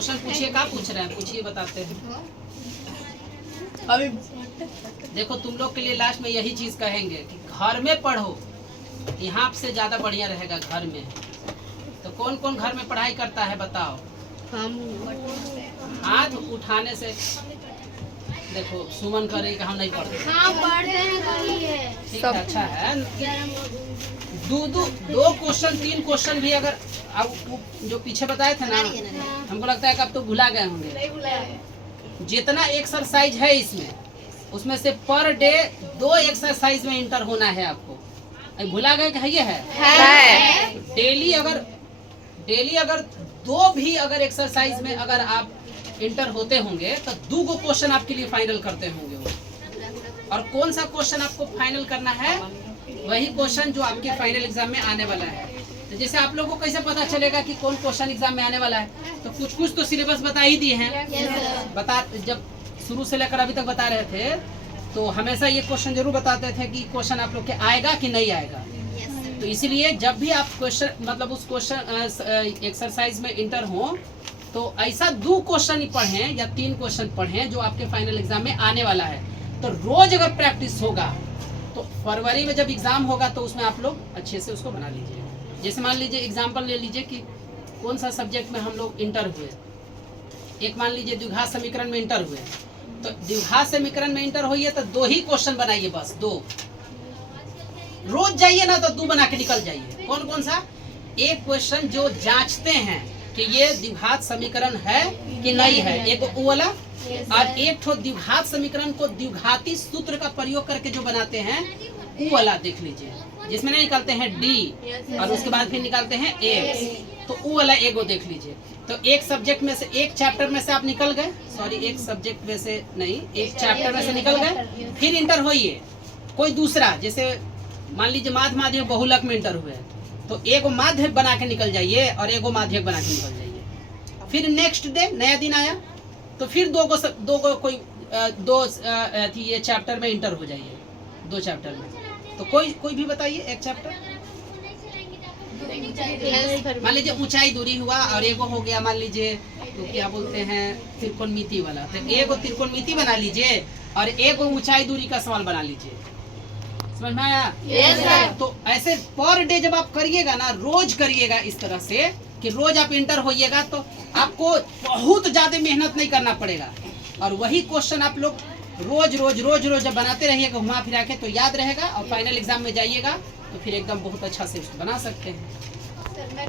Question पूछिए, क्या पूछ रहे हैं, पूछिए, बताते हैं। अभी देखो तुम लोग के लिए लास्ट में यही चीज कहेंगे कि घर में पढ़ो, यहाँ से ज्यादा बढ़िया रहेगा घर में। तो कौन कौन घर में पढ़ाई करता है बताओ? हम हाथ उठाने से देखो, सुमन करे कि हम नहीं पढ़ते। हाँ पढ़ते हैं, करिए। ठीक है, अच्छा है। दो क्वेश्चन 3 क्वेश्चन भी अगर अब जो पीछे बताए थे ना, हमको लगता है कि अब तो भुला गए होंगे। जितना एक्सरसाइज है इसमें, उसमें से पर डे 2 एक्सरसाइज में इंटर होना है आपको। भुला गए कि ये है? डेली अगर 2 भी अगर एक्सरसाइज में अगर आप इंटर होते होंगे तो 2 गो क्वेश्चन आपके लिए फाइनल करते होंगे वो। और कौन सा क्वेश्चन आपको फाइनल करना है? वही क्वेश्चन जो आपके फाइनल एग्जाम में आने वाला है। तो जैसे आप लोगों को कैसे पता चलेगा कि कौन क्वेश्चन एग्जाम में आने वाला है? तो कुछ तो सिलेबस बता ही दिए हैं। जब शुरू से लेकर अभी तक बता रहे थे तो हमेशा ये क्वेश्चन जरूर बताते थे कि क्वेश्चन आप लोग के आएगा कि नहीं आएगा। तो इसीलिए जब भी आप क्वेश्चन मतलब उस क्वेश्चन एक्सरसाइज में इंटर हो तो ऐसा 2 क्वेश्चन ही पढ़ें या 3 क्वेश्चन पढ़ें जो आपके फाइनल एग्जाम में आने वाला है। तो रोज अगर प्रैक्टिस होगा तो फरवरी में जब एग्जाम होगा तो उसमें आप लोग अच्छे से उसको बना लीजिए। जैसे मान लीजिए एग्जाम्पल ले लीजिए कि कौन सा सब्जेक्ट में हम लोग इंटर हुए। एक मान लीजिए द्विघात समीकरण में इंटर हुए, तो द्विघात समीकरण में इंटर हुई है तो 2 ही क्वेश्चन बनाइए, बस 2। रोज जाइए ना तो 2 बना के निकल जाइए। कौन कौन सा? एक क्वेश्चन जो जांचते हैं कि ये द्विघात समीकरण है कि नहीं है, एक वो वाला, और एक ठो द्विघात समीकरण को द्विघाती सूत्र का प्रयोग करके जो बनाते हैं वो वाला देख लीजिए, जिसमें नहीं निकालते हैं डी और उसके बाद फिर निकालते हैं एक्स। तो वो वाला एगो देख लीजिए। तो एक सब्जेक्ट में से, एक चैप्टर में से आप निकल गए, सॉरी एक सब्जेक्ट में से नहीं, एक चैप्टर में से निकल गए, फिर इंटर होइए कोई दूसरा। जैसे मान लीजिए माध्य माध्यम बहुलक में इंटर हुए तो एक माध्य बना के निकल जाइए और एगो माध्यक बना के निकल जाइए। फिर नेक्स्ट डे नया दिन आया तो फिर 2 गो कोई 2 ये चैप्टर में इंटर हो जाइए, 2 चैप्टर में। तो कोई भी बताइए एक चैप्टर। मान लीजिए ऊंचाई दूरी हुआ और एगो हो गया मान लीजिए तो क्या बोलते हैं त्रिकोणमिति वाला, तो एगो त्रिकोणमिति बना लीजिए और एगो ऊंचाई दूरी का सवाल बना लीजिए। समझ में आया? Yes, sir. तो ऐसे पर डे जब आप करिएगा ना, रोज करिएगा इस तरह से कि रोज आप इंटर होइएगा तो आपको बहुत ज्यादा मेहनत नहीं करना पड़ेगा। और वही क्वेश्चन आप लोग रोज रोज रोज रोज जब बनाते रहिएगा घुमा फिरा के तो याद रहेगा और फाइनल एग्जाम में जाइएगा तो फिर एकदम बहुत अच्छा से उसको बना सकते हैं।